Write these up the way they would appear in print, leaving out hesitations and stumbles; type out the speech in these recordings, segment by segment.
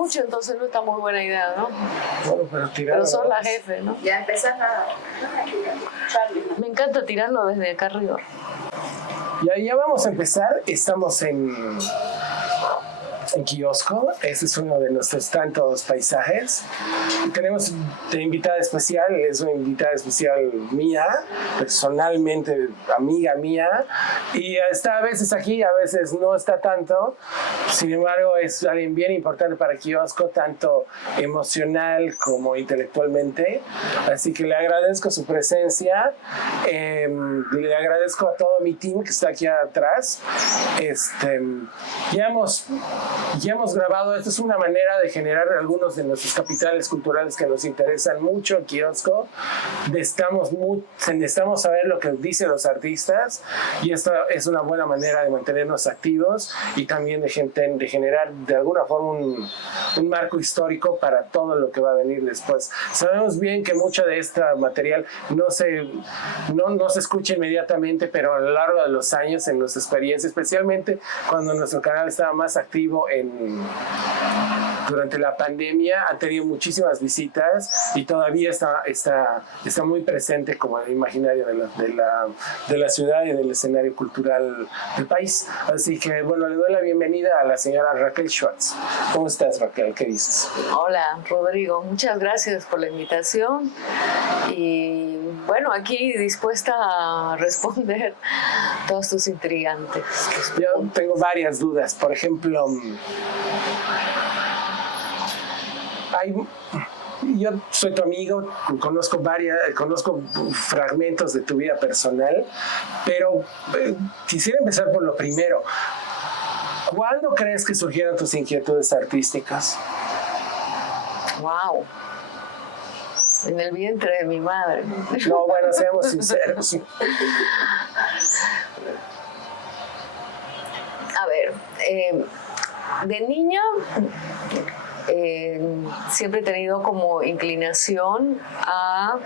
Pucho, entonces no está muy buena idea, ¿no? Bueno, pero sos la jefe, ¿no? Ya empezás a... Me encanta tirarlo desde acá arriba. Ya vamos a empezar. Estamos en kiosco. Este es uno de nuestros tantos paisajes. Tenemos de invitada especial, es una invitada especial mía, personalmente amiga mía, y está a veces aquí, a veces no está tanto. Sin embargo, es alguien bien importante para kiosco, tanto emocional como intelectualmente. Así que le agradezco su presencia. Le agradezco a todo mi team que está aquí atrás. Ya hemos grabado. Esto es una manera de generar algunos de nuestros capitales culturales que nos interesan mucho en kiosco. Necesitamos saber lo que dicen los artistas, y esta es una buena manera de mantenernos activos y también de generar de alguna forma un marco histórico para todo lo que va a venir después. Sabemos bien que mucho de este material no se escucha inmediatamente, pero a lo largo de los años, en nuestra experiencia, especialmente cuando nuestro canal estaba más activo durante la pandemia, ha tenido muchísimas visitas y todavía está muy presente como el imaginario de la ciudad y del escenario cultural del país. Así que, bueno, le doy la bienvenida a la señora Raquel Schwartz. ¿Cómo estás, Raquel? ¿Qué dices? Hola, Rodrigo. Muchas gracias por la invitación y, bueno, aquí dispuesta a responder todos tus intrigantes. Yo tengo varias dudas. Por ejemplo, yo soy tu amigo, conozco fragmentos de tu vida personal, pero quisiera empezar por lo primero. ¿Cuándo crees que surgieron tus inquietudes artísticas? Wow. En el vientre de mi madre. No, bueno, seamos sinceros. A ver, de niña siempre he tenido como inclinación a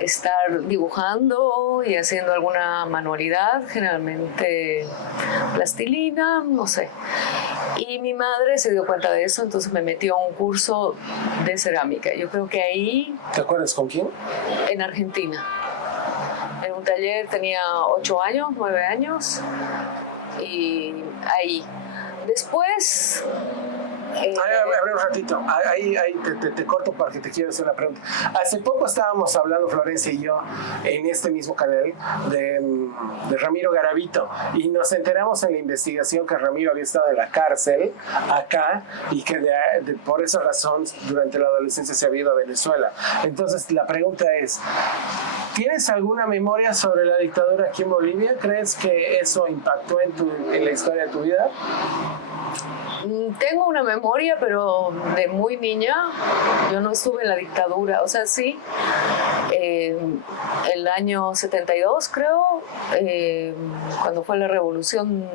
estar dibujando y haciendo alguna manualidad, generalmente plastilina, no sé. Y mi madre se dio cuenta de eso, entonces me metió a un curso de cerámica. Yo creo que ahí... ¿Te acuerdas con quién? En Argentina. En un taller tenía 8 años, 9 años, y ahí. Después... A ver un ratito, ahí te corto porque te quiero hacer una pregunta. Hace poco estábamos hablando, Florencia y yo, en este mismo canal, de Ramiro Garavito, y nos enteramos en la investigación que Ramiro había estado en la cárcel acá y que por esa razón durante la adolescencia se había ido a Venezuela. Entonces la pregunta es, ¿tienes alguna memoria sobre la dictadura aquí en Bolivia? ¿Crees que eso impactó en la historia de tu vida? Tengo una memoria, pero de muy niña. Yo no estuve en la dictadura, o sea, sí, el año 72 creo, cuando fue la revolución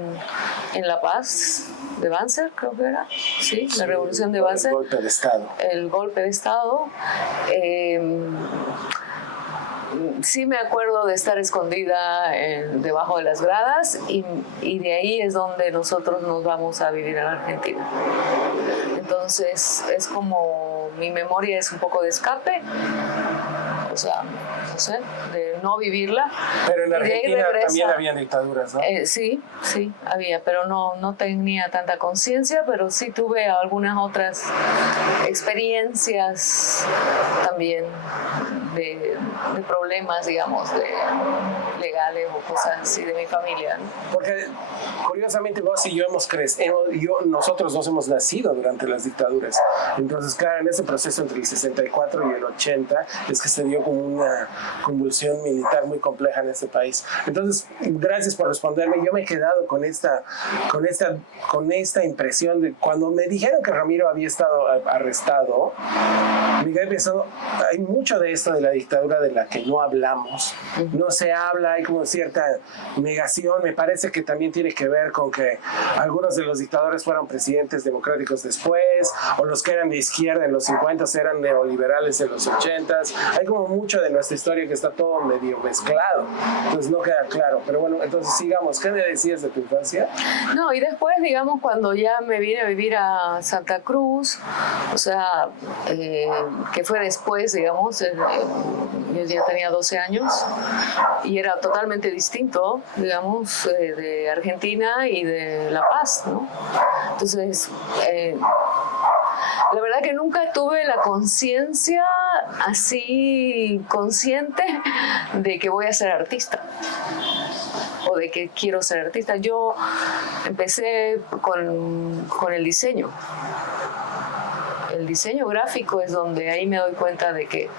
en La Paz de Banzer, creo que era, sí, la revolución de Banzer. El golpe de Estado. El golpe de Estado. Sí me acuerdo de estar escondida debajo de las gradas y de ahí es donde nosotros nos vamos a vivir en Argentina. Entonces es como mi memoria es un poco de escape, o sea, no sé, de no vivirla. Pero en Argentina también había dictaduras, ¿no? Sí, había, pero no tenía tanta conciencia, pero sí tuve algunas otras experiencias también de problemas, digamos, legales o cosas así de mi familia, ¿no? Porque curiosamente vos y yo nosotros dos hemos nacido durante las dictaduras. Entonces, claro, en ese proceso entre el 64 y el 80 es que se dio como una convulsión militar muy compleja en este país. Entonces, gracias por responderme. Yo me he quedado con esta impresión de cuando me dijeron que Ramiro había estado arrestado, me quedé pensando, hay mucho de esto de la dictadura de la que no hablamos. No se habla, hay como cierta negación. Me parece que también tiene que ver con que algunos de los dictadores fueron presidentes democráticos después, o los que eran de izquierda en los 50 eran neoliberales en los 80. Hay como mucho de nuestra historia que está todo medio mezclado, entonces no queda claro. Pero bueno, entonces sigamos. ¿Qué me decías de tu infancia? No, y después, digamos, cuando ya me vine a vivir a Santa Cruz, o sea, que fue después, digamos, yo ya tenía 12 años y era totalmente distinto, digamos, de Argentina y de La Paz, ¿no? Entonces, la verdad que nunca tuve la conciencia así consciente de que voy a ser artista o de que quiero ser artista. Yo empecé con el diseño. El diseño gráfico es donde ahí me doy cuenta de que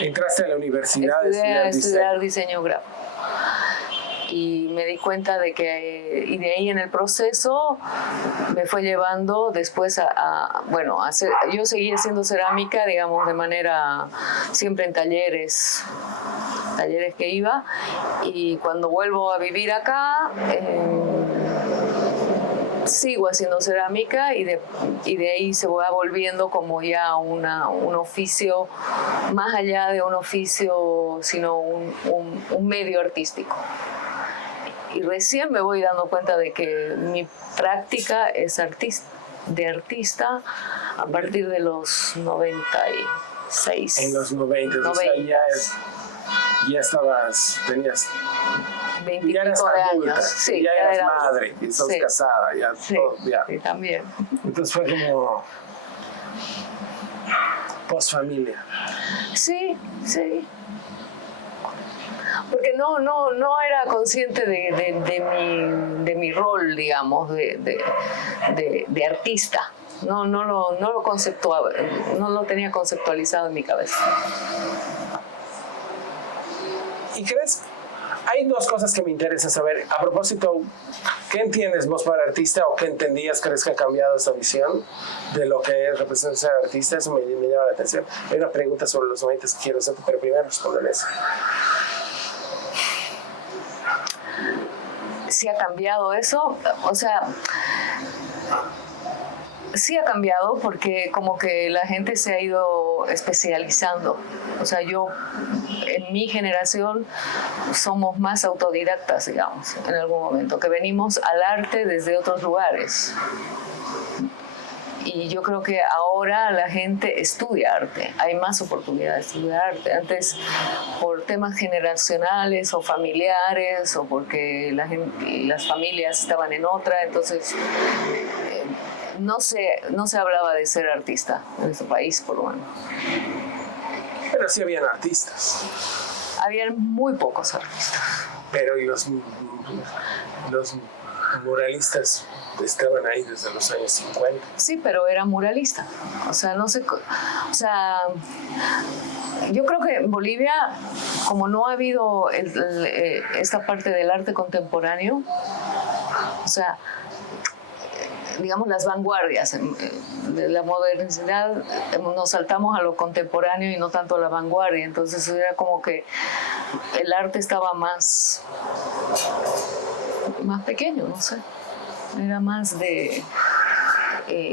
entraste a la universidad a estudiar diseño gráfico. Y me di cuenta de que, y de ahí en el proceso me fue llevando después bueno, yo seguí haciendo cerámica, digamos, de manera, siempre en talleres que iba, y cuando vuelvo a vivir acá, sigo haciendo cerámica y de ahí se va volviendo como ya un oficio, más allá de un oficio, sino un medio artístico. Y recién me voy dando cuenta de que mi práctica es de artista a partir de los 96. En los 90, o sea, tenías 20 ya eras de adulta, años. Sí, ya eras madre, y sos sí, casada, ya sí, todo, ya. Sí, también. Entonces fue como post-familia. Sí. Porque no era consciente de mi rol, digamos, de artista. No lo conceptuaba, no lo tenía conceptualizado en mi cabeza. ¿Y crees? Hay dos cosas que me interesa saber. A propósito, ¿qué entiendes vos para artista o qué entendías? ¿Crees que ha cambiado esta visión de lo que representa ser artista? Eso me llama la atención. Hay una pregunta sobre los 90 que quiero hacerte, pero primero responder eso. ¿Sí ha cambiado eso? O sea, sí ha cambiado porque como que la gente se ha ido especializando. O sea, en mi generación somos más autodidactas, digamos, en algún momento, que venimos al arte desde otros lugares. Y yo creo que ahora la gente estudia arte, hay más oportunidad de estudiar arte. Antes, por temas generacionales o familiares, o porque las familias estaban en otra, entonces no se hablaba de ser artista en este país, por lo menos. Pero sí habían artistas. Habían muy pocos artistas. Pero y los muralistas estaban ahí desde los años 50. Sí, pero era muralista. O sea, yo creo que en Bolivia, como no ha habido esta parte del arte contemporáneo, o sea, digamos, las vanguardias de la modernidad, nos saltamos a lo contemporáneo y no tanto a la vanguardia. Entonces era como que el arte estaba más pequeño, no sé. Era más de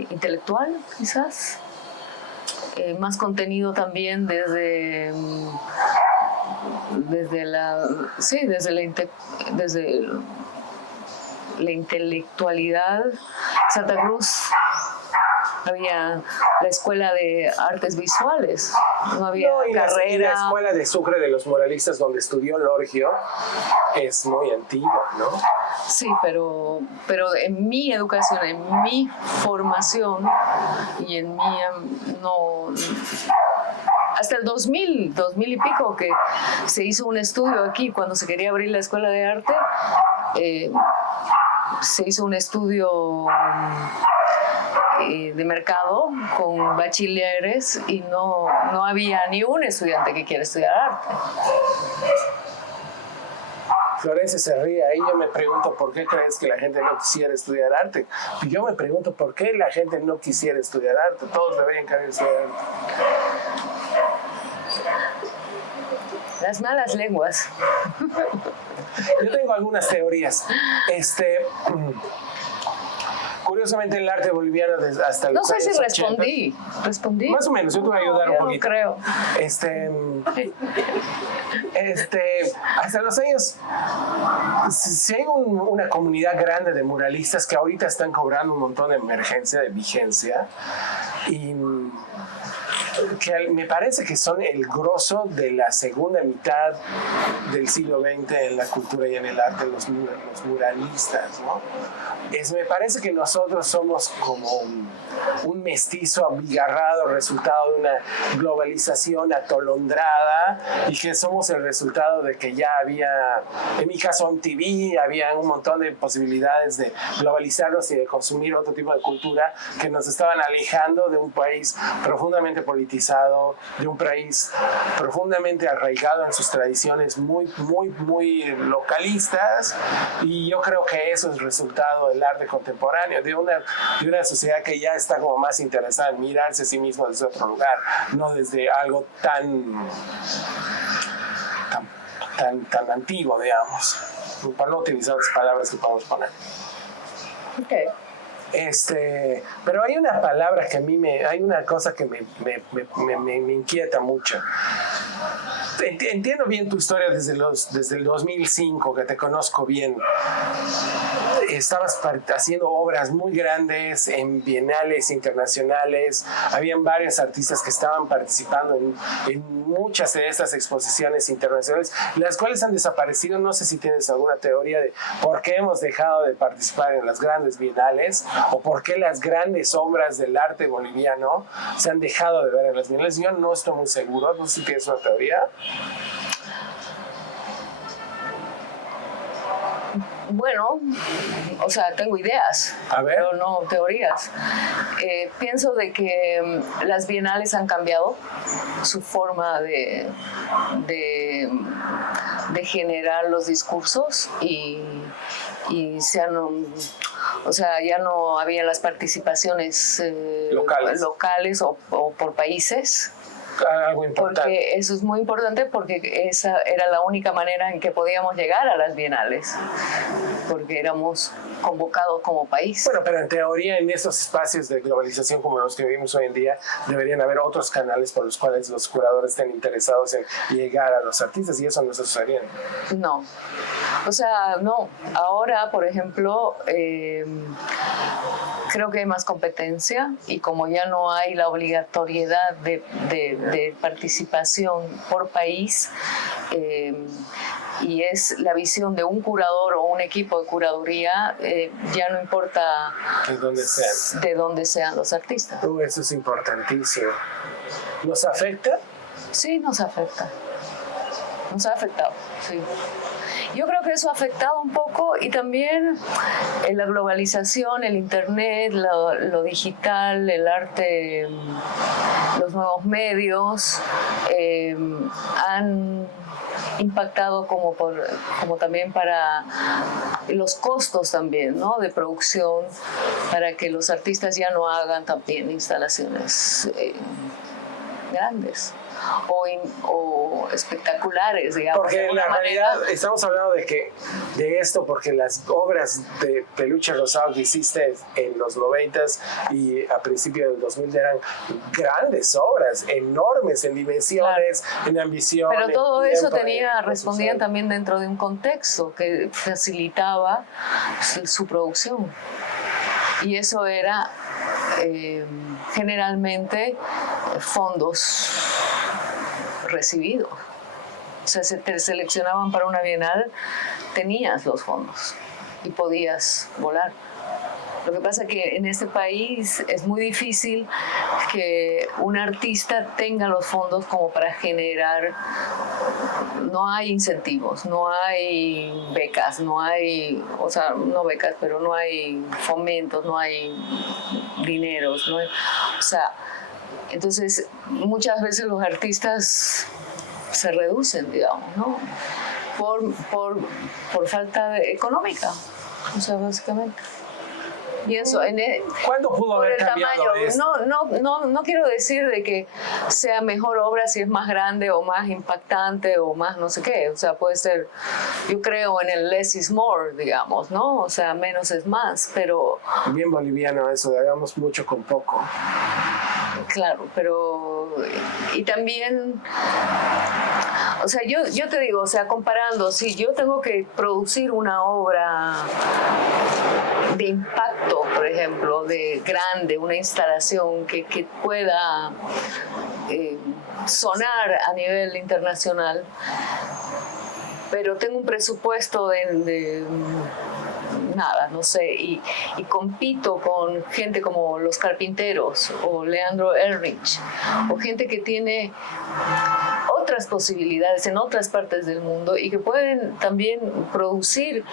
intelectual, quizás. Más contenido también desde la intelectualidad. Santa Cruz había la escuela de artes visuales, no había carrera. Y la escuela de Sucre de los muralistas donde estudió Lorgio es muy antigua, ¿no? Sí, pero en mi educación, en mi formación y en mi hasta el 2000 y pico que se hizo un estudio aquí cuando se quería abrir la escuela de arte. Se hizo un estudio de mercado con bachilleres y no había ni un estudiante que quiera estudiar arte. Florencia se ríe ahí. Yo me pregunto por qué crees que la gente no quisiera estudiar arte. Y yo me pregunto por qué la gente no quisiera estudiar arte. Todos deberían querer estudiar arte. Las malas lenguas. Yo tengo algunas teorías. Curiosamente el arte boliviano hasta los No sé si años 80, respondí. más o menos, yo te voy a ayudar un yo poquito. No creo. Hasta los años, si hay una comunidad grande de muralistas que ahorita están cobrando un montón de emergencia, de vigencia, y que me parece que son el grosso de la segunda mitad del siglo XX en la cultura y en el arte, los muralistas, ¿no? Me parece que nosotros somos como un mestizo abigarrado, resultado de una globalización atolondrada, y que somos el resultado de que ya había, en mi caso MTV, había un montón de posibilidades de globalizarnos y de consumir otro tipo de cultura que nos estaban alejando de un país profundamente politizado, de un país profundamente arraigado en sus tradiciones muy localistas. Y yo creo que eso es resultado del arte contemporáneo, de una sociedad que ya está como más interesada en mirarse a sí mismo desde otro lugar, no desde algo tan antiguo, digamos, para no utilizar las palabras que podemos poner. Okay. Pero hay una palabra que hay una cosa que me inquieta mucho. Entiendo bien tu historia desde el 2005, que te conozco bien. Estabas haciendo obras muy grandes en bienales internacionales. Habían varios artistas que estaban participando en muchas de estas exposiciones internacionales, las cuales han desaparecido. No sé si tienes alguna teoría de por qué hemos dejado de participar en las grandes bienales, o por qué las grandes obras del arte boliviano se han dejado de ver en las bienales. Yo no estoy muy seguro. No sé si tienes una teoría. Bueno, o sea, tengo ideas, pero no teorías. Pienso de que las bienales han cambiado su forma de generar los discursos, y o sea, ya no había las participaciones locales o por países. Algo importante. Porque eso es muy importante, porque esa era la única manera en que podíamos llegar a las bienales, porque éramos convocados como país. Bueno, pero en teoría, en esos espacios de globalización como los que vivimos hoy en día, deberían haber otros canales por los cuales los curadores estén interesados en llegar a los artistas, y eso no se sucedería. No. O sea, no. Ahora, por ejemplo, creo que hay más competencia, y como ya no hay la obligatoriedad de participación por país, y es la visión de un curador o un equipo de curaduría, ya no importa de dónde sean los artistas. Eso es importantísimo. ¿Nos afecta? Sí, nos afecta. Nos ha afectado, sí. Yo creo que eso ha afectado un poco, y también la globalización, el internet, lo digital, el arte, los nuevos medios han impactado como también para los costos también, ¿no?, de producción, para que los artistas ya no hagan también instalaciones grandes o espectaculares, digamos. Porque en la realidad estamos hablando de esto porque las obras de Peluche Rosado que hiciste en los 90s y a principios del 2000 eran grandes obras, enormes en dimensiones, claro, en ambición. Pero todo eso respondían también dentro de un contexto que facilitaba su producción. Y eso era generalmente fondos recibidos. O sea, se te seleccionaban para una bienal, tenías los fondos y podías volar. Lo que pasa es que en este país es muy difícil que un artista tenga los fondos como para generar. No hay incentivos, no hay becas, no hay, o sea, no becas, pero no hay fomentos, no hay dineros, no hay, o sea, entonces muchas veces los artistas se reducen, digamos, ¿no? Por falta económica, o sea, básicamente. Pienso ¿Cuándo pudo por haber el cambiado tamaño. esto? No quiero decir de que sea mejor obra si es más grande o más impactante o más no sé qué. O sea, puede ser, yo creo en el less is more, digamos, ¿no? O sea, menos es más, pero... Bien boliviano eso, de hagamos mucho con poco. Claro, pero... Y también... O sea, yo te digo, o sea, comparando, si yo tengo que producir una obra de impacto, por ejemplo, de grande, una instalación que pueda sonar a nivel internacional, pero tengo un presupuesto de nada, no sé, y compito con gente como los carpinteros o Leandro Erich, o gente que tiene otras posibilidades en otras partes del mundo y que pueden también producir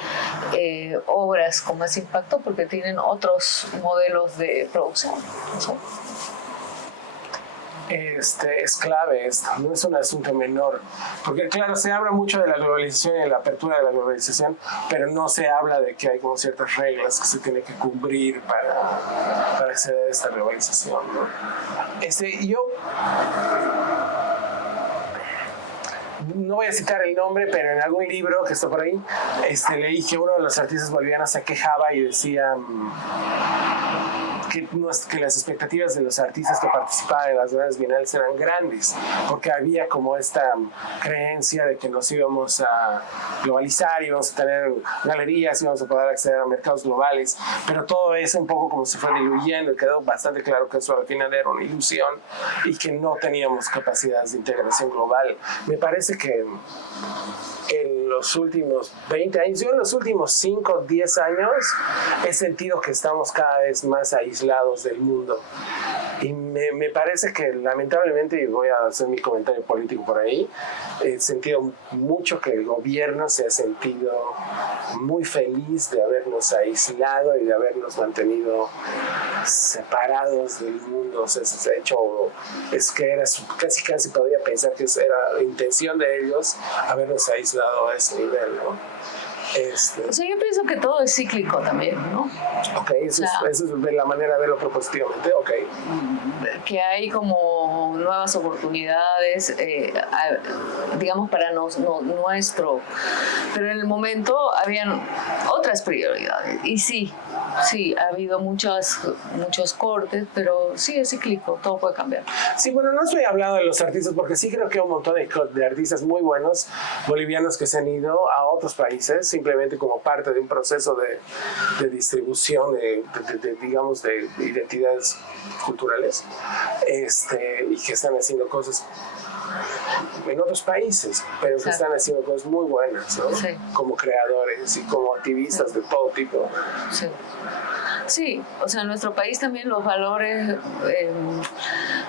obras con más impacto porque tienen otros modelos de producción, ¿no? Es clave esto, no es un asunto menor, porque claro, se habla mucho de la globalización y de la apertura de la globalización, pero no se habla de que hay como ciertas reglas que se tienen que cumplir para acceder a esta globalización, ¿no? Yo no voy a citar el nombre, pero en algún libro que está por ahí, leí que uno de los artistas bolivianos se quejaba y decía que las expectativas de los artistas que participaban en las grandes bienales eran grandes, porque había como esta creencia de que nos íbamos a globalizar, íbamos a tener galerías, íbamos a poder acceder a mercados globales, pero todo eso un poco como se fue diluyendo y quedó bastante claro que eso al final era una ilusión y que no teníamos capacidades de integración global. Me parece que en los últimos 20 años, yo en los últimos 5, 10 años he sentido que estamos cada vez más aislados del mundo. Y me parece que lamentablemente, y voy a hacer mi comentario político por ahí, he sentido mucho que el gobierno se ha sentido muy feliz de habernos aislado y de habernos mantenido separados del mundo. O sea, se ha hecho, es que era casi podía pensar que era la intención de ellos habernos aislado a ese nivel, ¿no? O sea, yo pienso que todo es cíclico también, ¿no? Ok, eso es la manera de verlo propositivamente, ok. Que hay como nuevas oportunidades, digamos, para nuestro. Pero en el momento habían otras prioridades. Y sí, ha habido muchos cortes, pero sí es cíclico, todo puede cambiar. Sí, bueno, no estoy hablando de los artistas, porque sí creo que hay un montón de artistas muy buenos bolivianos que se han ido a otros países, simplemente como parte de un proceso de distribución, digamos, de identidades culturales, y que están haciendo cosas en otros países, pero que están haciendo cosas muy buenas, ¿no? Sí. Como creadores y como activistas de todo tipo. Sí. Sí, o sea, en nuestro país también los valores,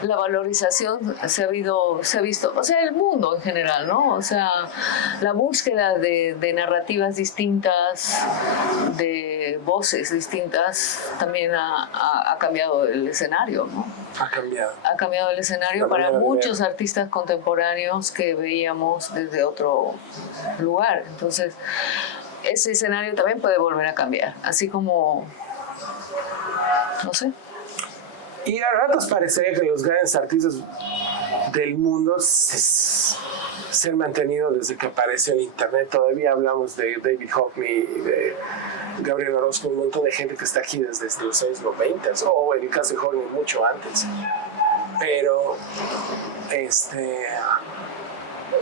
la valorización se ha visto, o sea, el mundo en general, ¿no? O sea, la búsqueda de narrativas distintas, de voces distintas, también ha cambiado el escenario, ¿no? Ha cambiado el escenario para muchos artistas contemporáneos que veíamos desde otro lugar. Entonces, ese escenario también puede volver a cambiar, así como... No sé. Y a ratos parecería que los grandes artistas del mundo se han mantenido desde que apareció el internet. Todavía hablamos de David Hockney, de Gabriel Orozco, un montón de gente que está aquí desde los años 90, o en el caso de Hockney mucho antes. Pero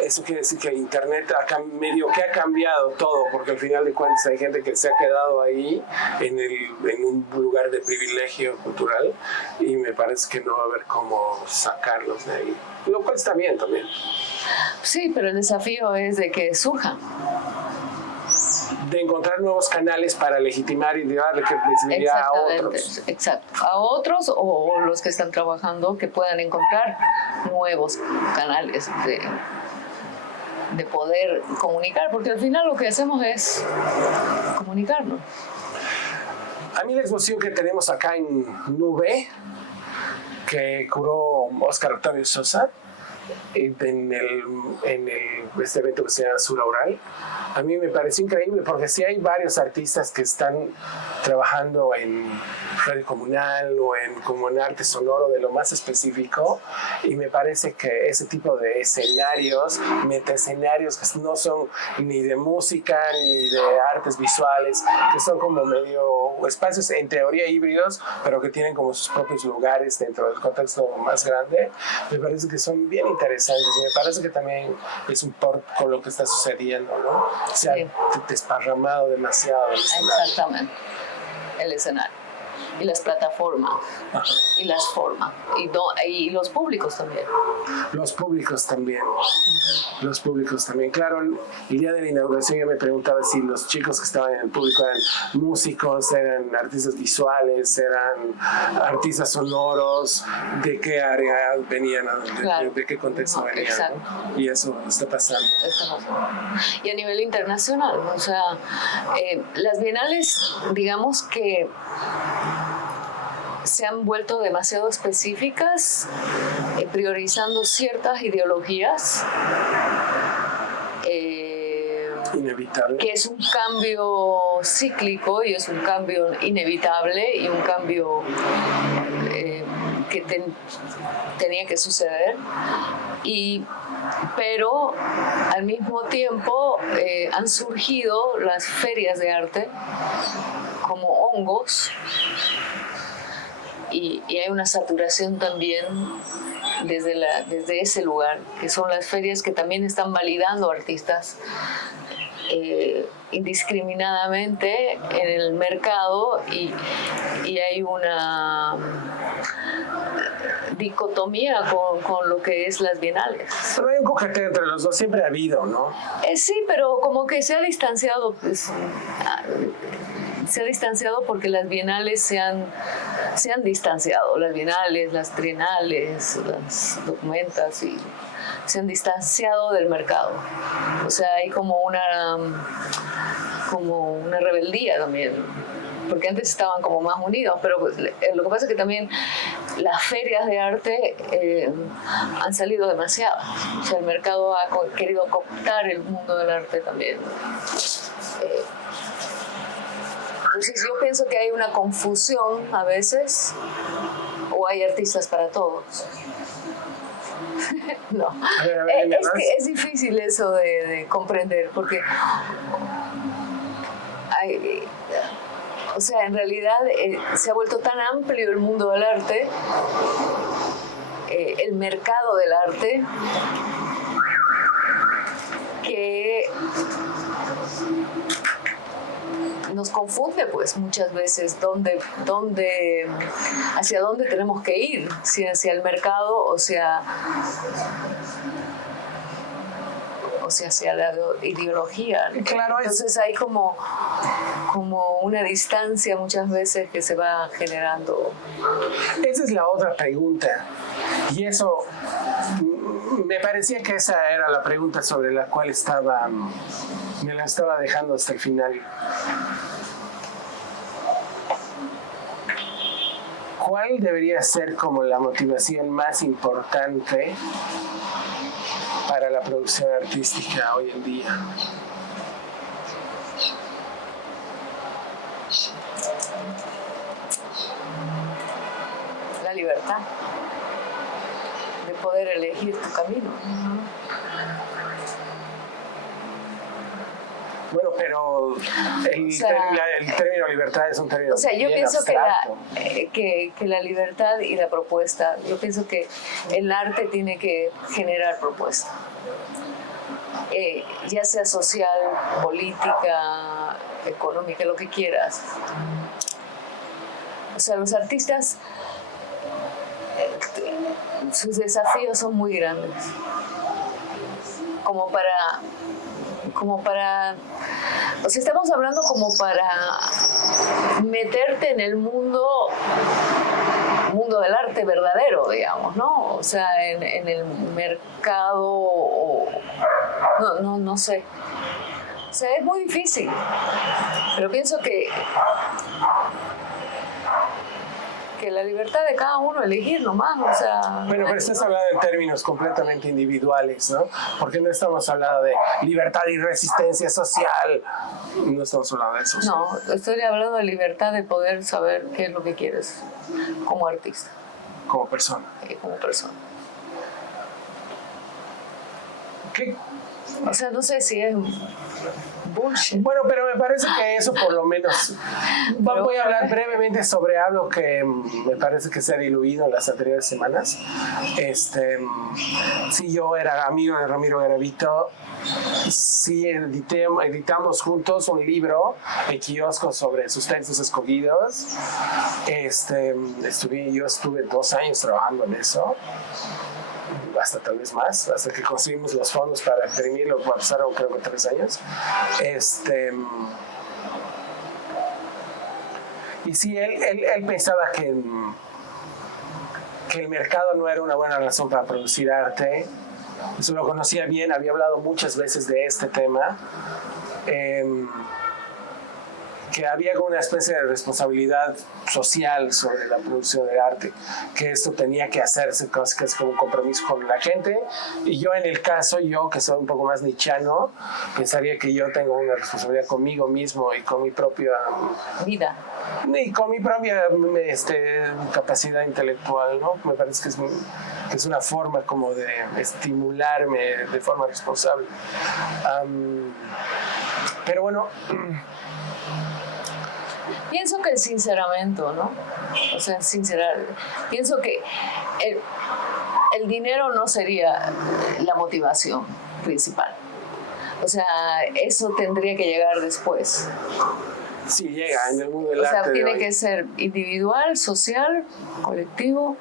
eso quiere decir que el internet medio que ha cambiado todo, porque al final de cuentas hay gente que se ha quedado ahí en un lugar de privilegio cultural, y me parece que no va a haber cómo sacarlos de ahí, lo cual está bien también. Sí, pero el desafío es de que surjan. De encontrar nuevos canales para legitimar y darle visibilidad a otros. Exacto, a otros o los que están trabajando que puedan encontrar nuevos canales de poder comunicar, porque al final lo que hacemos es comunicarnos. A mí la exposición que tenemos acá en Nube, que curó Óscar Octavio Sosa, este evento que se llama Sur Aural. A mí me pareció increíble porque sí hay varios artistas que están trabajando en radio comunal o como en arte sonoro de lo más específico, y me parece que ese tipo de escenarios, metaescenarios que no son ni de música ni de artes visuales, que son como medio espacios en teoría híbridos, pero que tienen como sus propios lugares dentro del contexto más grande, me parece que son bien interesantes, y me parece que también es un poco con lo que está sucediendo, ¿no? Se ha desparramado demasiado el escenario. Exactamente, el escenario. Y las plataformas, y las formas, y los públicos también. Los públicos también. Los públicos también. Claro, el día de la inauguración yo me preguntaba si los chicos que estaban en el público eran músicos, eran artistas visuales, eran artistas sonoros, de qué área venían, Claro. de qué contexto venían. Exacto. ¿No? Y eso está pasando. Y a nivel internacional, o sea, las bienales, digamos que se han vuelto demasiado específicas, priorizando ciertas ideologías, Inevitable. que es un cambio cíclico y es un cambio inevitable y un cambio que tenía que suceder, pero al mismo tiempo han surgido las ferias de arte como hongos, y hay una saturación también desde ese lugar, que son las ferias que también están validando artistas indiscriminadamente en el mercado, y hay una dicotomía con lo que es las bienales. Pero hay un coqueteo entre los dos, siempre ha habido, ¿no? Sí, pero como que se ha distanciado, pues, porque las bienales se han distanciado, las bienales, las trienales, las documentas, y se han distanciado del mercado. O sea, hay como una rebeldía también, porque antes estaban como más unidos, pero pues, lo que pasa es que también las ferias de arte han salido demasiado. O sea, el mercado ha querido cooptar el mundo del arte también. Entonces yo pienso que hay una confusión a veces, o hay artistas para todos. No, es que es difícil eso de comprender, porque o sea, en realidad se ha vuelto tan amplio el mundo del arte, el mercado del arte, que nos confunde, pues, muchas veces hacia dónde tenemos que ir, si hacia el mercado o sea hacia la ideología. Claro, entonces hay como una distancia muchas veces que se va generando. Esa es la otra pregunta, y eso me parecía que esa era la pregunta sobre la cual me la estaba dejando hasta el final. ¿Cuál debería ser como la motivación más importante para la producción artística hoy en día? La libertad de poder elegir tu camino. Bueno, pero el término libertad es un término. O sea, yo pienso abstracto. que la libertad y la propuesta, yo pienso que el arte tiene que generar propuesta. Ya sea social, política, económica, lo que quieras. O sea, los artistas, sus desafíos son muy grandes. Como para, o sea, estamos hablando como para meterte en el mundo del arte verdadero, digamos, ¿no? O sea, en el mercado, no sé. O sea, es muy difícil, pero pienso que que la libertad de cada uno elegir nomás, o sea... Bueno, pero estás hablando en términos completamente individuales, ¿no? Porque no estamos hablando de libertad y resistencia social. No estamos hablando de eso. No, estoy hablando de libertad de poder saber qué es lo que quieres como artista. Como persona. Como persona. ¿Qué? O sea, no sé si es bullshit. Bueno, pero me parece que eso por lo menos... Voy a hablar brevemente sobre algo que me parece que se ha diluido en las anteriores semanas. Sí, yo era amigo de Ramiro Garavito. Sí, editamos juntos un libro en kiosco sobre sus textos escogidos. Yo estuve 2 años trabajando en eso. Hasta tal vez más, hasta que conseguimos los fondos para imprimirlo, pasaron creo que 3 años. Y sí, él pensaba que el mercado no era una buena razón para producir arte. Eso lo conocía bien, había hablado muchas veces de este tema. Que había como una especie de responsabilidad social sobre la producción del arte, que esto tenía que hacerse que es como un compromiso con la gente, y yo en el caso, yo que soy un poco más nichano, pensaría que yo tengo una responsabilidad conmigo mismo y con mi propia vida y con mi propia capacidad intelectual, ¿no? Me parece que es una forma como de estimularme de forma responsable. Pero bueno, pienso que el sinceramiento, ¿no? O sea, pienso que el dinero no sería la motivación principal. O sea, eso tendría que llegar después. Sí, llega en el mundo del arte. O sea, tiene que ser individual, social, colectivo.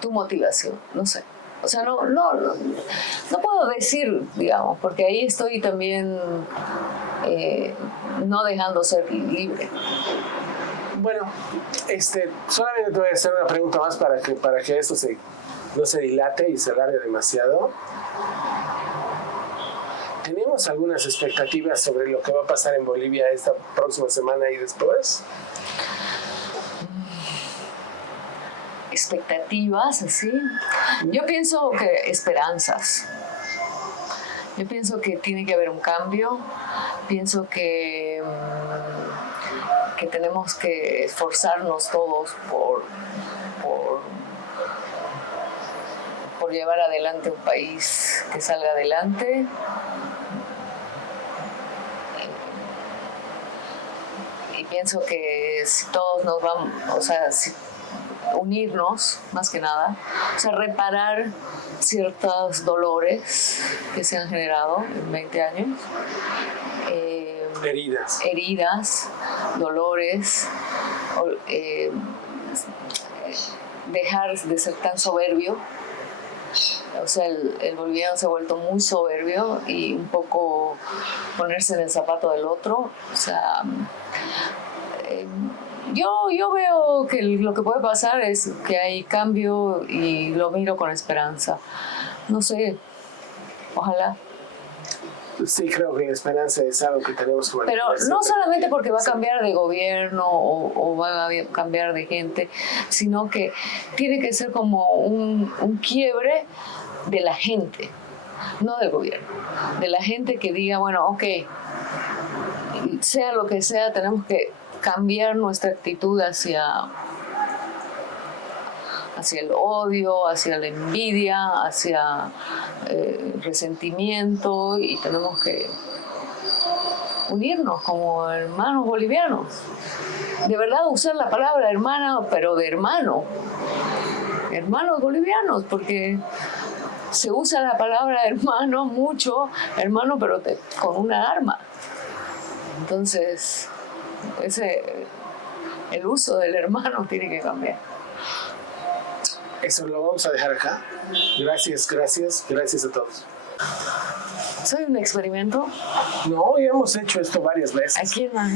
Tu motivación, no sé. O sea, no puedo decir, digamos, porque ahí estoy también no dejando ser libre. Bueno, solamente te voy a hacer una pregunta más para que esto no se dilate y se alargue demasiado. ¿Tenemos algunas expectativas sobre lo que va a pasar en Bolivia esta próxima semana y después? Expectativas, así. Yo pienso que esperanzas. Yo pienso que tiene que haber un cambio. Pienso que tenemos que esforzarnos todos por llevar adelante un país que salga adelante. Y pienso que si todos nos vamos, o sea, unirnos, más que nada, o sea, reparar ciertos dolores que se han generado en 20 años. Heridas, dolores, dejar de ser tan soberbio. O sea, el boliviano se ha vuelto muy soberbio y un poco ponerse en el zapato del otro. O sea, yo veo que lo que puede pasar es que hay cambio y lo miro con esperanza. No sé, ojalá. Sí, creo que la esperanza es algo que tenemos que Pero no solamente porque va a cambiar de gobierno o va a cambiar de gente, sino que tiene que ser como un quiebre de la gente, no del gobierno, de la gente que diga, bueno, ok, sea lo que sea, tenemos que cambiar nuestra actitud hacia el odio, hacia la envidia, hacia resentimiento, y tenemos que unirnos como hermanos bolivianos. De verdad usar la palabra hermana, pero de hermanos bolivianos, porque se usa la palabra hermano mucho, hermano, pero con una arma. Entonces, el uso del hermano tiene que cambiar. Eso lo vamos a dejar acá. Gracias a todos. ¿Soy un experimento? No, ya hemos hecho esto varias veces. ¿A quién más?